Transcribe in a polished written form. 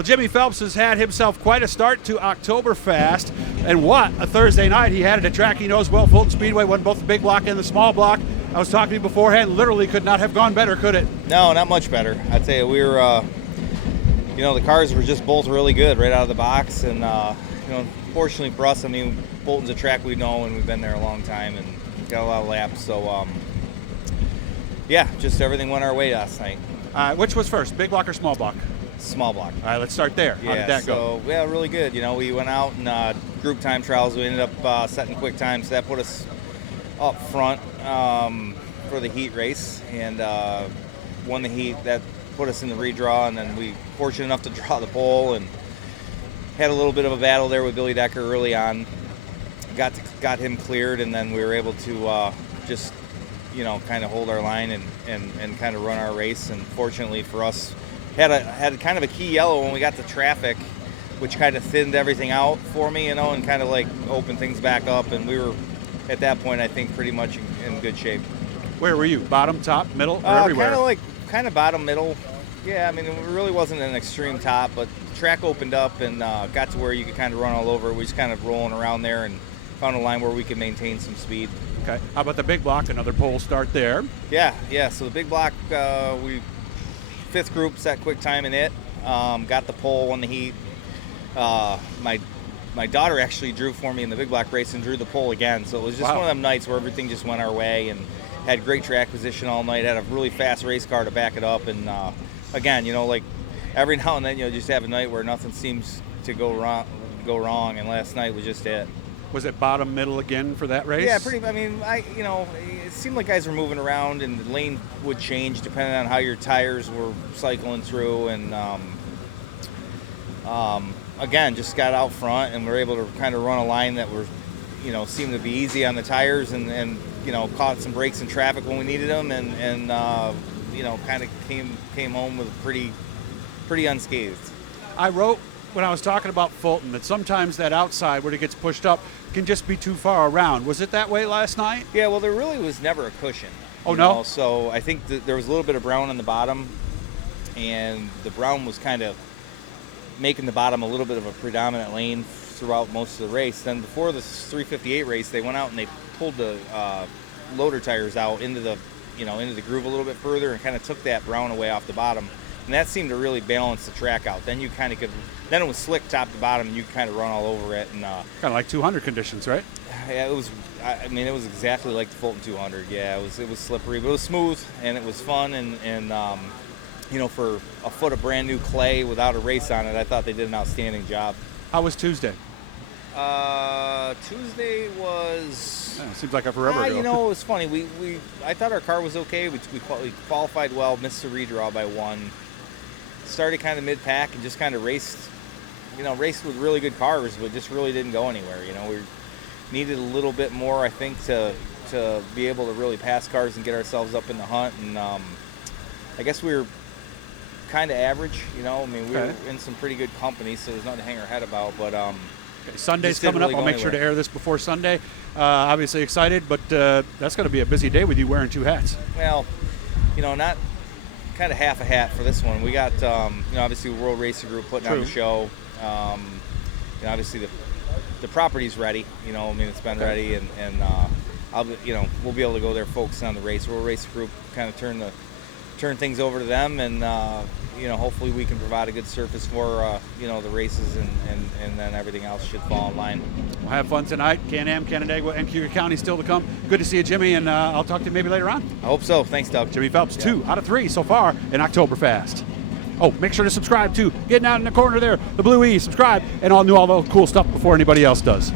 Well, Jimmy Phelps has had himself quite a start to OktoberFAST, and what a Thursday night he had at a track he knows well. Fulton Speedway won both the big block and the small block. I was talking to you beforehand, literally could not have gone better, could it? No, not much better. I'd say we were, the cars were just both really good right out of the box, and, fortunately for us, I mean, Fulton's a track we know, and we've been there a long time, and got a lot of laps, so, yeah, just everything went our way last night. Which was first, big block or small block? Small block. All right, let's start there. How did that go? Yeah, really good. We went out in group time trials. We ended up setting quick times. So that put us up front for the heat race, and won the heat. That put us in the redraw, and then we fortunate enough to draw the pole and had a little bit of a battle there with Billy Decker early on. Got him cleared, and then we were able to just kind of hold our line and kind of run our race. And fortunately for us, had kind of a key yellow when we got to traffic, which kind of thinned everything out for me, and kind of like opened things back up. And we were at that point, I think, pretty much in good shape. Where were you? Bottom, top, middle, or everywhere? Kind of bottom, middle. Yeah, I mean, it really wasn't an extreme top, but the track opened up and got to where you could kind of run all over. We just kind of rolling around there and found a line where we could maintain some speed. Okay. How about the big block? Another pole start there. Yeah. So the big block, we fifth group set quick time in it. Got the pole, won the heat. My daughter actually drew for me in the big block race and drew the pole again. So it was just one of them nights where everything just went our way, and had great track position all night. Had a really fast race car to back it up. And again, like every now and then, just have a night where nothing seems to go wrong. And last night was just it. Was it bottom, middle again for that race? Yeah, pretty. I mean, it seemed like guys were moving around, and the lane would change depending on how your tires were cycling through. And again, just got out front, and we were able to kind of run a line that seemed to be easy on the tires, and caught some breaks in traffic when we needed them, and kind of came home with pretty unscathed. I wrote when I was talking about Fulton that sometimes that outside where it gets pushed up can just be too far around. Was it that way last night? Yeah, well, there really was never a cushion. Oh, no? So I think that there was a little bit of brown on the bottom, and the brown was kind of making the bottom a little bit of a predominant lane throughout most of the race. Then before the 358 race, they went out and they pulled the loader tires out into the groove a little bit further, and kind of took that brown away off the bottom. And that seemed to really balance the track out. Then then it was slick top to bottom, and you could kind of run all over it. And kind of like 200 conditions, right? Yeah, it was. I mean, it was exactly like the Fulton 200. Yeah, it was slippery, but it was smooth, and it was fun. And for a foot of brand new clay without a race on it, I thought they did an outstanding job. How was Tuesday? Tuesday was. Yeah, seems like a forever ago. It was funny. I thought our car was okay. We qualified well, missed the redraw by one. Started kind of mid-pack and just kind of raced with really good cars, but just really didn't go anywhere. We needed a little bit more, I think, to be able to really pass cars and get ourselves up in the hunt. And I guess we were kind of average. We were in some pretty good company, so there's nothing to hang our head about. But Sunday's coming up. I'll make sure to air this before Sunday. Obviously excited, but that's going to be a busy day with you wearing two hats. Well, not kind of half a hat for this one. We got, obviously World Racing Group putting on the show. Obviously the property's ready. It's been ready, and we'll be able to go there focusing on the race. World Racing Group kind of turn things over to them, and hopefully we can provide a good surface for the races, and then everything else should fall in line. We'll have fun tonight. Can-Am, Canandaigua, and Cuyahoga County still to come. Good to see you, Jimmy, and I'll talk to you maybe later on. I hope so. Thanks, Doug. Jimmy Phelps, 2 out of 3 so far in OktoberFAST. Oh, make sure to subscribe too. Getting out in the corner there, the blue E, subscribe, and I'll do all the cool stuff before anybody else does.